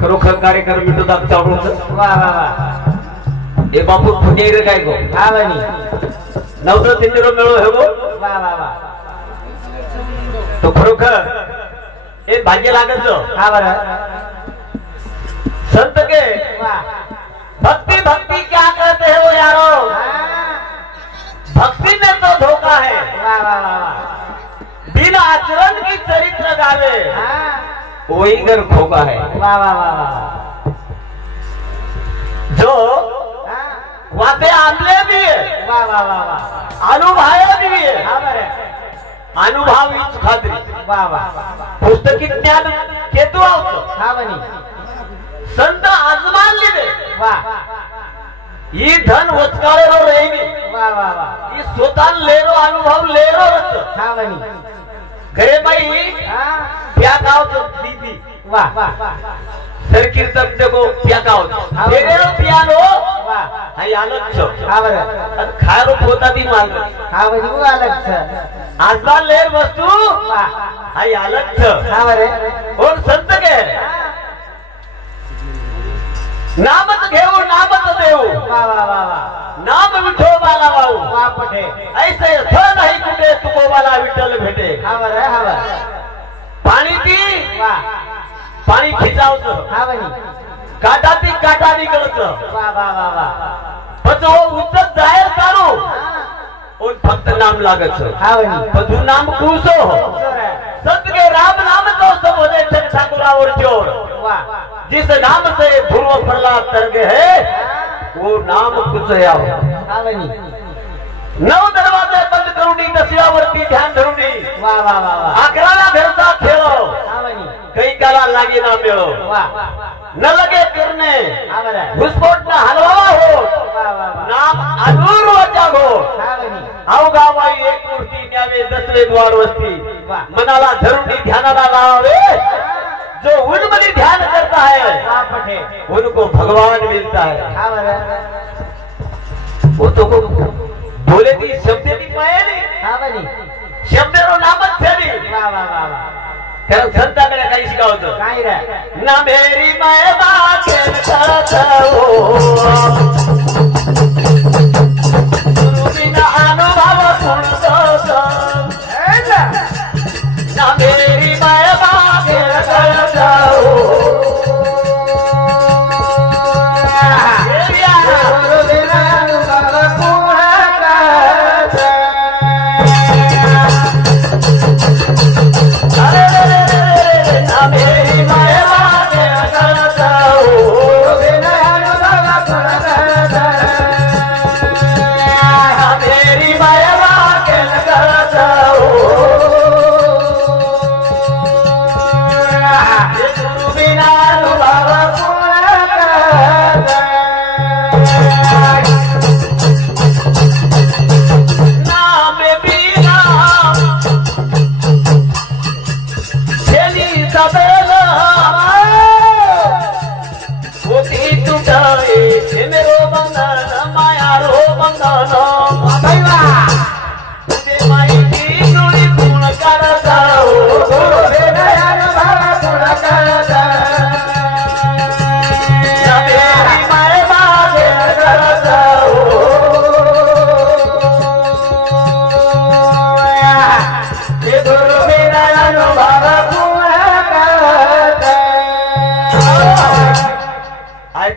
खरोखर कार्यक्रम मिटू दाखता होतं वा वा वा ए बापू फुगे रे काय गो हा बनी नवदं तिंदिरो मेळो हे गो वा वा वा तो खरोखर ए भाग्य लागत जो हा बरं संत के वाह भक्ति भक्ति क्या कहते हो यारो भक्ति में तो धोखा है वाह वाह वाह बिना आचरण की चरित्र गावे हाँ वही घर खोका है वाह वाह वाह जो हाँ वाते आमले भी है वाह वाह वाह वाह अनुभव भी है हाँ बरं अनुभव हीच खात्री वाह वाह पुस्तकी ज्ञान केतु आवतं हा बनी संत आजमान लिहिले वाह ही धन वचकाळेरो रेनी वाह वाह वाह ही स्वतः लेरो अनुभव लेरो रच हा बनी घरे बाई हाँ त्या गावचं दीदी वाह वाह सर कीर्तन देखो त्या गावचं वेगळो पियानो वाह हाय आलंच हा बरं खायरो पोता ती माल हा बनी वो अलग छ आजमान लेर वस्तू वाह हाय आलंच हा बरं और संत के नामच घेऊ नामच देऊ वाह वाह वाह वाह नाम विठोबाला वाहू वाह पठे ऐसे नाही कुठे तुकोबाला विठ्ठल भेटे हा बरं हा बरं पाणी ती वाह पाणी खिचावचं हा बनी काटाती काटा निघळचं वाह वाह वाह वाह पण हो उच्च जाय चालू और फक्त नाम लागत हा बनी पण तू नाम कुसो संत के राम नाम तो सब हो जाए ठग ठाकुरा और चोर वाह जिस नाम से भूर्व प्रहलाद तरगे है वो नाम कुछ याव हा बनी नव दरवाजे बंद करूनी दसियावरती ध्यान धरूनी वाह वाह वाह वाह अकराला घरचा खेळो हा बनी कई काला लागी ना मिळो वाह न लगे करने हा बरं घुसखोट न हलवावा हो वाह वाह वाह नाम अधूर वाचा हो हा बनी अवगावाई एक मूर्ती न्यावे दसरे द्वार वस्ती वाह मनाला धरूनी ध्यानाला लावावे जो उनमनी ध्यान करता है वाह पठे उनको भगवान मिलता है हा बरं वो तो को बोले ती शब्द ती पाए नहीं हा बनी शब्दरो नामच फेरी वाह वाह वाह वाह कारण संताकडे काही शिकावतं काय रे ना मेरी माय बाके हो गुरु बिना अनुभव सुनतो ना मेरी माय बाके हो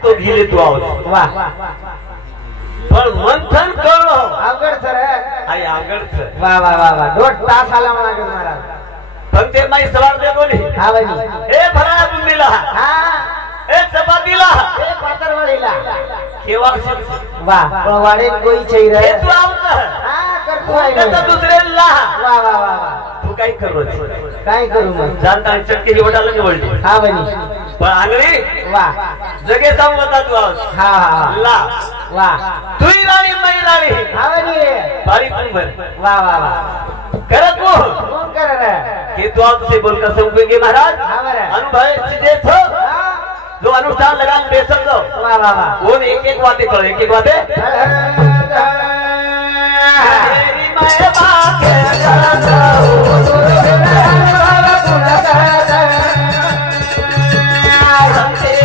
तो घिले तू आहोत वाह पण मंथन कळलो अवघड सर आई आगडच वाह वाह वाह वाह 2 तास आला मला महाराज पण ते माई सवार दे बोली हा बनी ए फळा बुंदीला हा ए चपातीला ए पातरवाडीला केवा वाह वाडे कोई छई रे तू आवत हा करतो आहे आता दुसऱ्याला वाह वाह वाह वाह तू काय करू काय करू मग जानता चटके निवडायला निवडली हा बनी पण आंगरी वाह जगे सांगता तू आहोत हा हा ला वाह तुई राणी मै राणी हा बनी बारी कुंभर वाह वाह वाह करत को कौन कर रे कि तू आप से बोलकर समझेंगे महाराज हा बरं अनुभव चीजें थो जो अनुष्ठान लगा बेसन दो वाह वाह वाह वो एक एक बातें करो एक एक बातें मेरी मैं बाके तेरी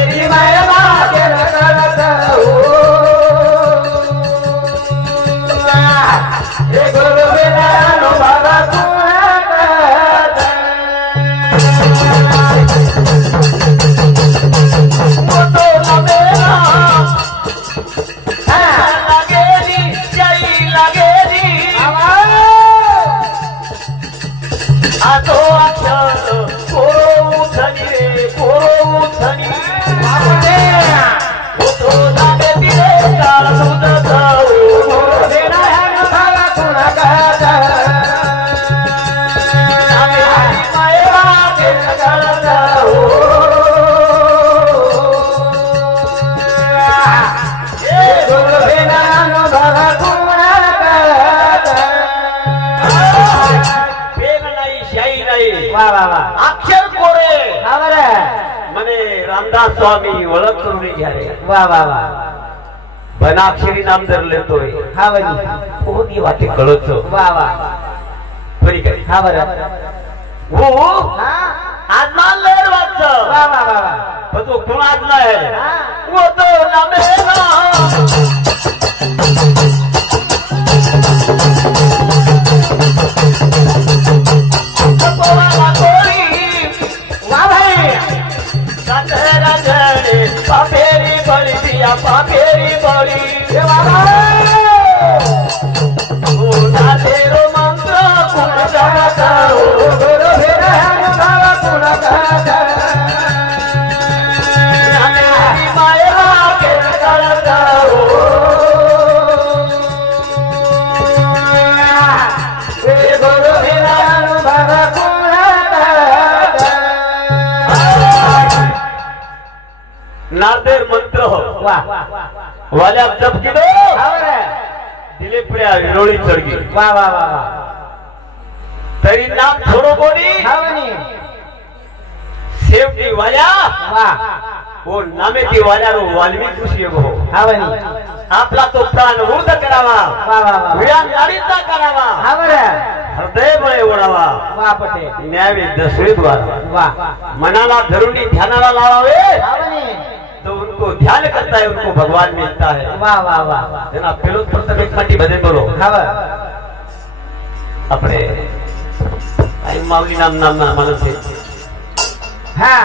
वा अक्षर कोरे हा बरं मने रामदास स्वामी ओळख करून घ्या रे वा वा वा बनाक्षरी नाम जर लेतोय हा बरी कोणी वाटे कळत वा वा बरी काय हा बरं हो हा आज मान लेर वाच वा वा वा वा पण तो कोण आज नाही हा वो तो ना मेरा वा भाई सातरा जणे पापेरी बळी दिया पापेरी बळी ओ नातेरो मंत्र कुण जाता ओ गुरु भेरा भावा कुण गाता नामेरी माया के करता ओ हे गुरु भेरा भावा कुण गाता नादेर मंत्र हो वा वाल्या जप किलो हा बरं दिले प्रिया विरोळी चढगी वा वा वा वा तरी नाम थोडं कोणी हा बनी शेवटी वाल्या वा वो नामे ती वाल्या रो वाल्मिक ऋषी हो हा बनी आपला तो प्राण वृद्ध करावा वा वा वा विळा नाडीचा करावा हा बरं हृदयमय ओढावा वा पटे न्यावे दशरथ वा मनाला धरुणी ध्यानाला लावावे हा बनी तो उनको ध्यान करता है उनको भगवान मिलता है वा वा वा जना पेलो प्रथम एक माटी भजन बोलो हा बरं अपने आई माऊली नाम नाम मानस है हा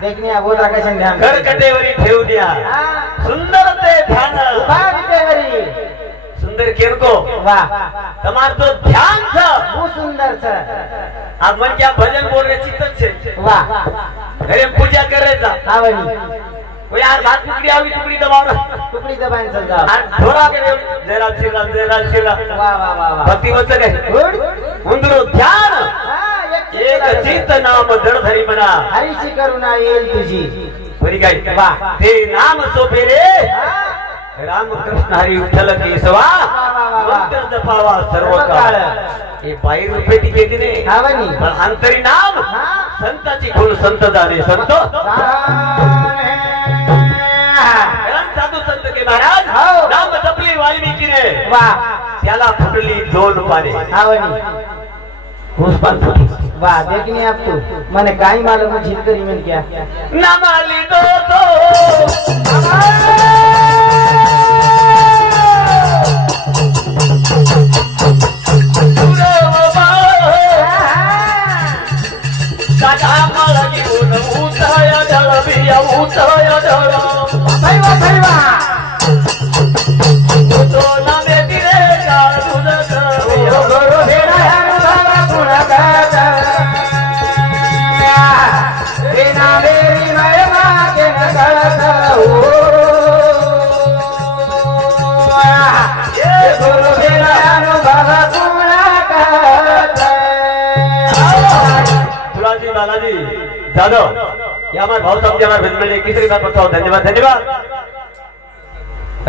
देखणे अगोदर कशा ध्यान घर कटेवरी ठेव दिया हा सुंदर ते ध्यान उभा विटेवरी सुंदर केनको वा તમાર તો ધ્યાન છે બહુ સુંદર છે આ મન ક્યાં ભજન બોલ રે ચિત્ત છે વા ઘરે પૂજા કરે છે આવડી કોઈ આ ભાત ટુકડી આવી ટુકડી દબાવ ટુકડી દબાઈને સમજાવ આ ઢોરા કરે જયરામ શ્રીરામ વા વા વા વા ભક્તિ વચ્ચે કહે ગુડ ઉંદરો ધ્યાન હા એક ચિત્ત નામ દળ ધરી મના हरीची करुणा येईल तुझी ફરી ગાય વાહ. તે નામ સોપે રે हा राम कृष्ण हरी विठ्ठल केशवा वाह. मंत्र जपावा सर्व काळ काळ. हे बाहेर रुपये ती घेते ने हा बनी पण अंतरी नाम हा संताची खूण संत जाणे संत जाणे. कारण साधू संत के महाराज हो. नाम जपली वाल्मिकीने वा त्याला फुटली दोन पाने हा बनी घुस पान फुटली वा देखने आप तू मने काही मालूम झील करी मन क्या नामाली दो तो दादा मला घेऊन उतळ जळ बिया उतळ जळ भैवा भैवा तो नामे दिरे काळ तुझं ओ गुरु भेरा हनुमाना गुण गाता बिना मेरी महिमा के न गळता ओ ये गुरु भेरा हनुमाना गुण गाता तुलाजी बालाजी जाधव ये हमारे भाव साहब जी हमारे भजन में किसी बात बताओ धन्यवाद धन्यवाद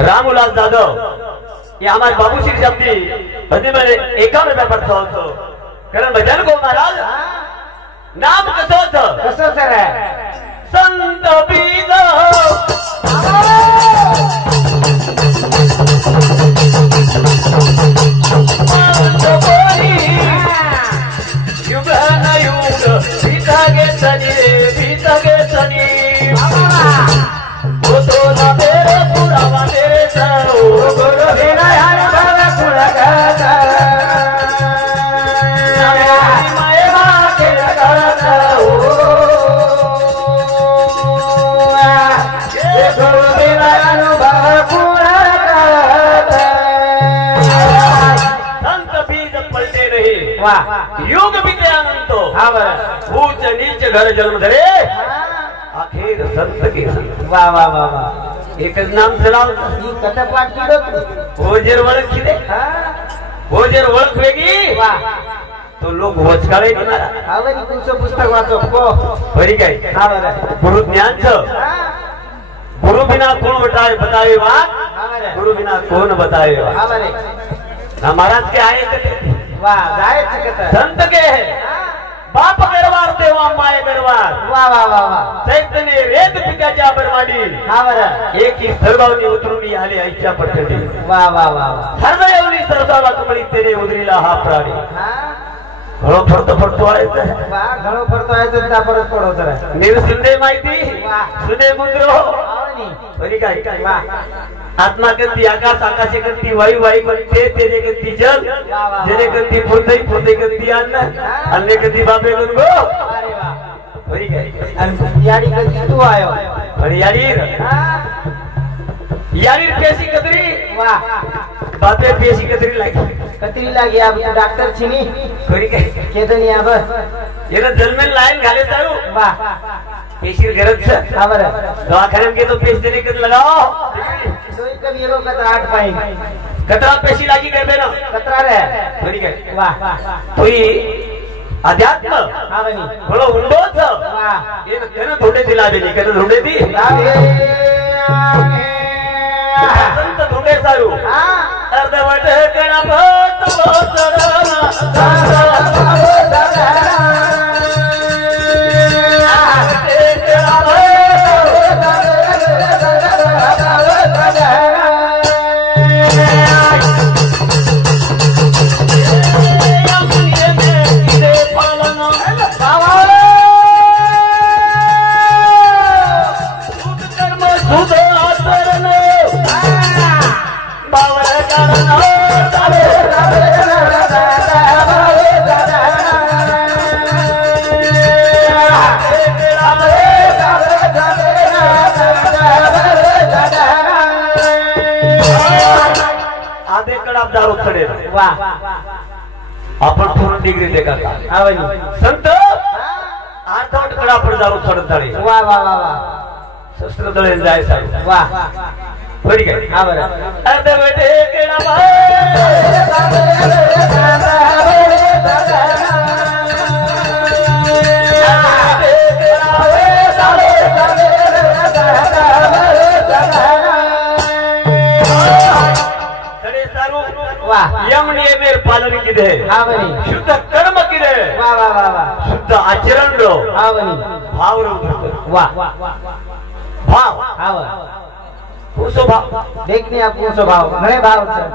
रामउलास जाधव ये हमारे बाबू श्री साहब जी भजन में 51 रुपया पडतो होतो कारण भजन को महाराज नाम कसं होतं कसं सर संत बीज युग न युग भीतगे सनी रे भीतगे सनी होतो ना मेरे पुरावा मेरे सरो गुरु भेरा हनुमाना गुण गाता मायवा के गळता ओ ये गुरु भेरा हनुमाना गुण गाता संत बीज पलटे नहीं वा युग बीते अनंत हा बरं ऊंच नीच घर जन्म धरे अखेर संत के संत वा वा वा वा एकच नाम चलाव ही कथा पाठ केलं तू ओझेर ओळख किती हा ओझेर ओळख वेगळी वा तो लोक वचकाळे देणारा आवडी तुमचं पुस्तक वाचो को फरी काय हा बरं गुरु ज्ञानचं हा गुरु बिना कोण बतावे बात हा बरं गुरु बिना कोण बतावे बात हा बरं ना महाराज के आए थे वा जायचं कथा संत के है हा बाप गरवार तेव्हा माय गरवार वा वा वा वा चैतन्य रेत पित्याच्या बरमाडी हा बरं एक ही सर्वांनी उतरून आले आईच्या पडते वा वा वा वा हरदयवली सरसाला कमळी तेने उदरीला हा प्राणी हा घळो फरतो व्हायचं वा घळो फरतो आहे तर परत पडो जरा निर्सुंदे माहिती वा सुने मुंद्रो आवनी बरी काय वा आत्मा कंती आकाश आकाशे कंती वायू वायू कंती तेने कंती जल जेने कंती फुरते कंती अन्न अन्य कंती बापे गो अरे वा बरी काय आणि याडी कधी तू आयो आणि याडीर याडीर पेशी कतरी वा बापे पेशी कतरी लागी कतरी लागी अब तू डॉक्टर छिनी बरी काय केदनी अब येना जन्मेल लाइन घाले तारू वा पेशी गरज छ हा बरं दवाखाने के तो पेश देने के लगाओ दोई कभी एगो कतरा 8 पाइन कतरा पेशी लागी करबे ना कतरा रे बरी काय वा तोई अध्यात्म हा बनी थोडं उंडोच वा ये न धोंडे दिला देली कन धोंडे दी संत धोंडे सारू हा अर्धवट कणा भोत वा आपण पूर्ण डिग्री दे का संत आठवट कडा पडदारू सोडत झाले वा वा वा वा शस्त्र दळे जाय साहेब वा बरी काय हा बरं अर्धवट केळा वा यम नियमेर पालन किदे हा बनी शुद्ध कर्म किदे वा वा वा वा शुद्ध आचरण रो हा बनी भाव रो वा भाव हा वा कुसो भाव देखनी आपको स्वभाव घणे भाव सर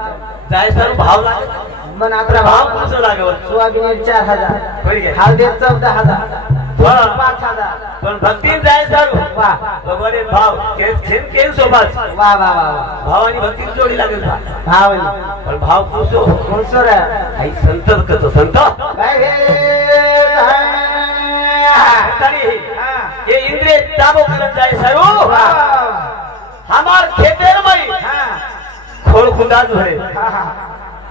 जाय सर भाव लागे मन आपला भाव भाव कुसो लागेल सोयाबीन 4000 बरी काय हळदी 14000 5000 पण भक्ती जाय सर वा भगवाने भाव खेन खेन सोबत वा वा वा भाव आणि भक्ती जोडी लागेल भाव पण भाव कुसो कोणसर आई संतच कसं संत काय तरी ये इंद्रिय ताबो करत जाय सर हमार खेतेर मई खोल खुदाच भरे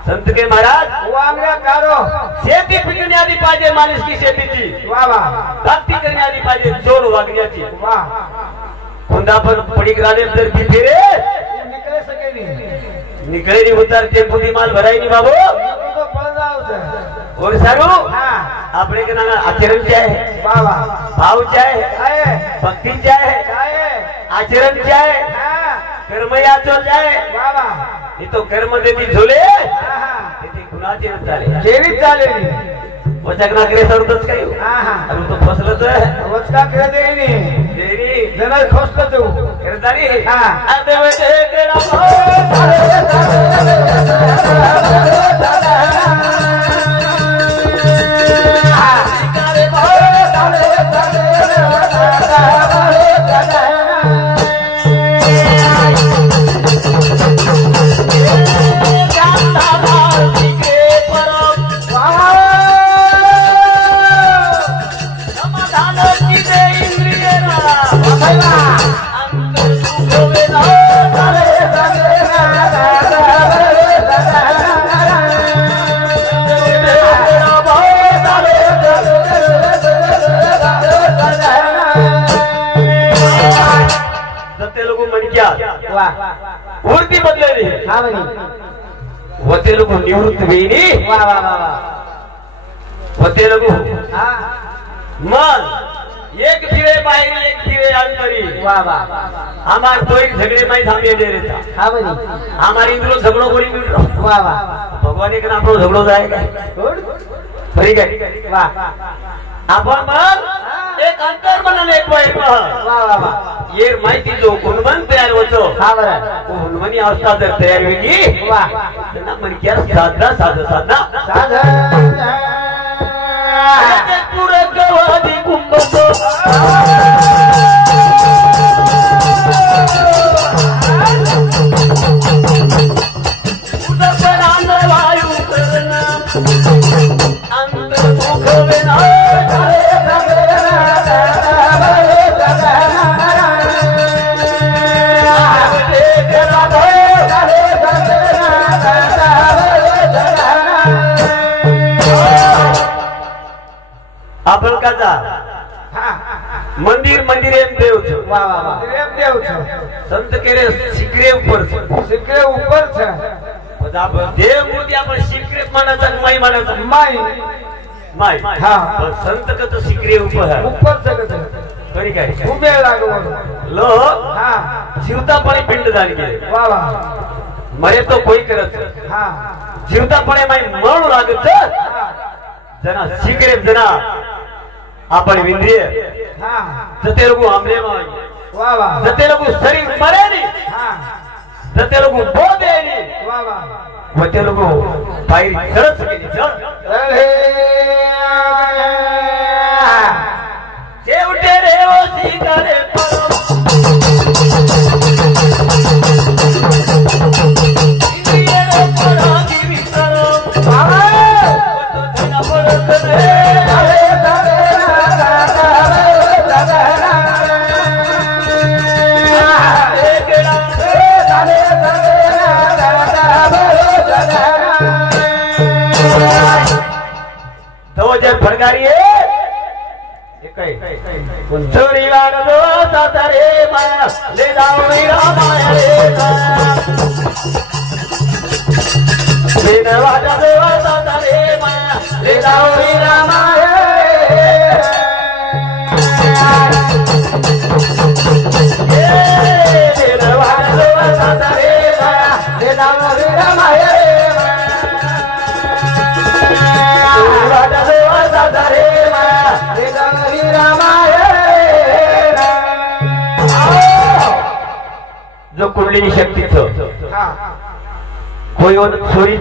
संत के महाराज वांगड्या कारो शेती पिकण्या आधी पाहिजे माणूस की शेतीची वा वा भक्ती करण्या आधी पाहिजे जोर वागण्याची वा खुंदा पण पडीक राहिले तर ती फिरे निकळे सके नहीं निकळे नी उतार टेम्पोनी माल भराय नी बाबू तो पळ जाऊ सर और सारू हां आपले के नाना आचरण क्या है वा वा भाव क्या है आहे भक्ति क्या है आहे आचरण क्या है हां कर्म याचो क्या है वा वा ये तो कर्म देती झोले हां ते गुणाचे चाले जेवी चालेली वचकना करे सरतच काही हां अरे तो फसलच आहे वचका करे देईनी देरी जरा खोसतो तू करतानी हां आते वेटे केडा वृत्ती बदलली हा बनी वते लोक निवृत्त वेळी वा वा वा वा वते लोक हा मग एक फिरे बाहेर एक फिरे अंतरी वा वा हमार तो एक झगड़े में थामे दे रहता हा बनी हमारी इंद्रो झगड़ो बोली मिल रहा वा वा भगवान एक नाम झगड़ो जाएगा गुड बरी गई वा आपण मग एक अंतर म्हणून एक वाईट वा वा वा ये माहिती जो गुणवन तयार होतो हा बरं गुणवनी अवस्था जर तयार होईल वा त्यांना म्हणजे साधना साधना पुढे गवादी कुंभतो वायू आपण काचा मंदिर मंदिर एम देव वा वा वा देव संत केले शिकरे ऊपर शिकरे ऊपर देव मूर्ती आपण शिकरे मानाचं माई मानाचं माई माई हा संत कच शिकरे ऊपर खरी काय उभे लागो लो हा जीवतापणे पिंड दान केले वा वा मरे तो कोई करत हा जीवतापणे माई म्हणू लागत जना शिकरे जना आपण विंद्रिय हा जते लोग हमले माई वा वा जते लोग शरीर मरे नहीं हा जते लोग बोधे नहीं वा वा वते लोग पायरी चढ़ सके नहीं चढ़ शेवटे रे ओ शिकरे परो इंद्रिय रे परागी वितरो बाबा तो धना पड़त रे फडकारी चोरी वाढलो सातारे माया ले जाऊ रामाया रे वाजलो सातारे माया ले जाऊ रामाया वाजलो सातारे माया ले जाऊ रामाया जो कुंडलिनी शक्तीच कोई छोरी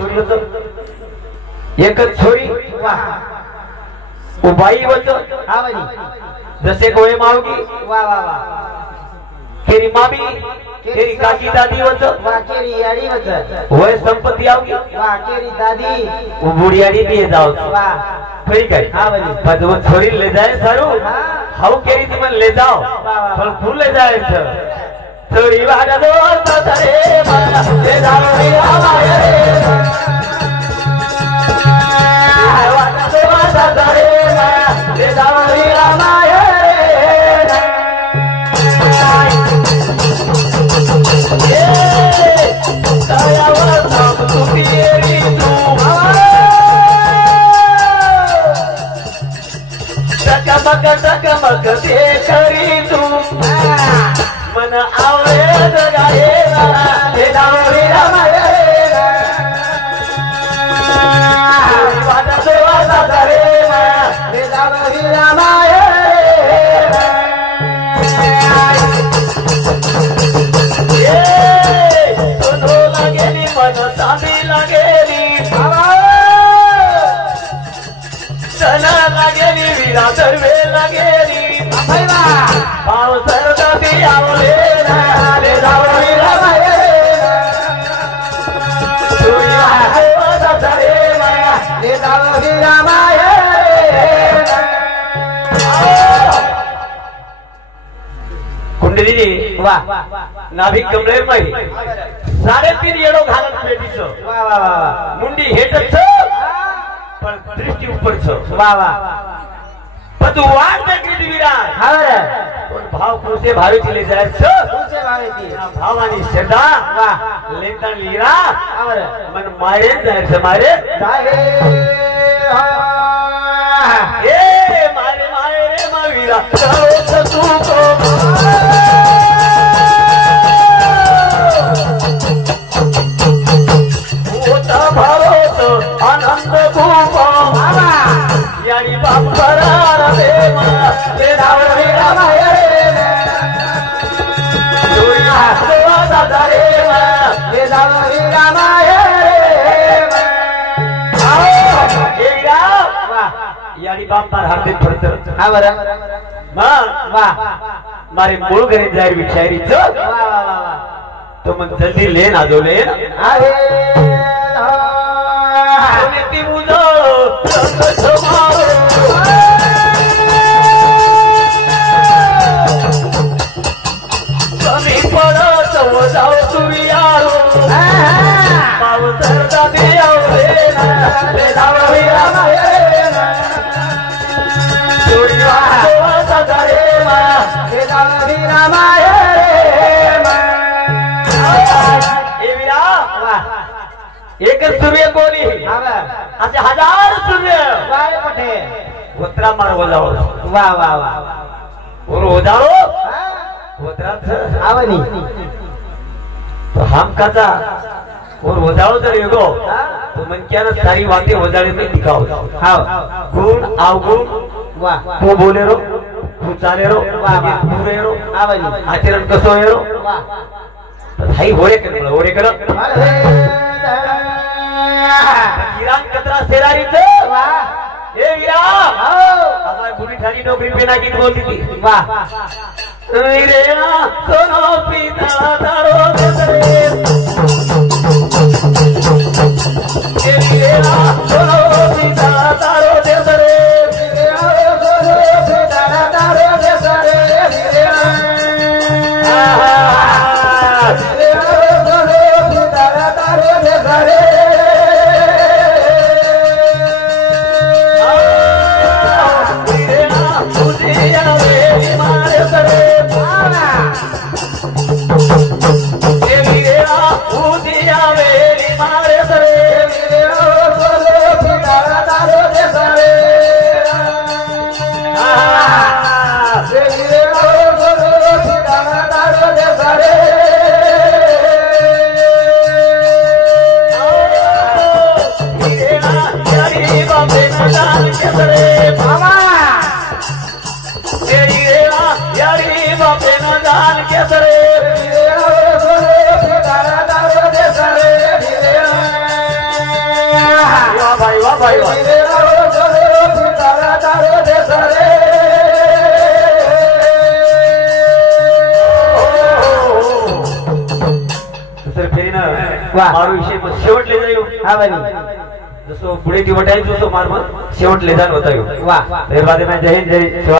एकच छोरी उभाई वच जसे कोय मावगी वा वा वा केरी मामी केरी काकी दादी वच वा केरी याडी वच होय संपत्ती आवगी वा केरी दादी बुढ़ी याडी दिए जाओ वा ठीक है हाँ भाई पर वो छोरी ले जाए सारू हाउ केरी तुम ले जाओ पर फूल ले जाए सर छोरी वाला दो सारे माया ले जाओ रे आवाया रे वाला दो सारे माया ले जाओ रे आवाया रे साया वाला तू पिएरी तू टकमक देखरी तू मन आवळे जगाए ले जाओ रे रामाया वादा देवा रे माया ले जाओ रे रामाया सोनो लागेली मन चांदी लागेली चला लागेली वीरा दरवे लागेली पाव सरदाती आवले ले जाओ रे रामाया दुनिया देवा दरे माया ले जाओ रे रामाया कुंडलिनी वा नाभिक कमरेर माही 3.5 येडो घालत बेटीच वा वा वा मुंडी हेठच पण दृष्टी उपरच वा वा पण तू वाट देखली विराट हा पण भाव पुसे भावे तिले जायचं तुझे भावेती भाव आणि श्रद्धा वा लेता लीरा आवर मन मारे जायचं मारे साहे ए मारे मारे रे मावीरा जाओ तू को होता भावत आनंद खूप यानी बाप करार यानी बाप मार हार्दिक पडत हा बरं वा मारे मूळ घरी जाईल विचारीच वा वा वा वा तो मग जल्दी लेन आजो लेन अरे ती मुलं कमी पडत जाऊ सूर्यालो पावसाचा बियाव एक सूर्य कोणी असे हजार सूर्य होत्रा मार ओजाळो वा वा वा और ओजाळो होत्राच आवनी तो हम काचा और ओजाळो जर येगो तो मनक्यानं सारी वाते ओजाळे में दिखाओ हाव गुण अवगुण वा तू बोलेरो तू चालेरो तू रेरो आवनी आचरण कसो येरो वा हाई होरे कर किराण कचरा सेरारीच वा ए वीरा हमारे बुरी ठानी नौकरी पे ना गीत बोलती थी वा रे सोनो पिता तारो दे ए वीरा सोनो पिता तारो दे मारू विषय शेवटले जाईल हा बनी जसं पुढे ती वटायचं जसं मार मग शेवटले जाण होता येऊ वा जय हिंद जय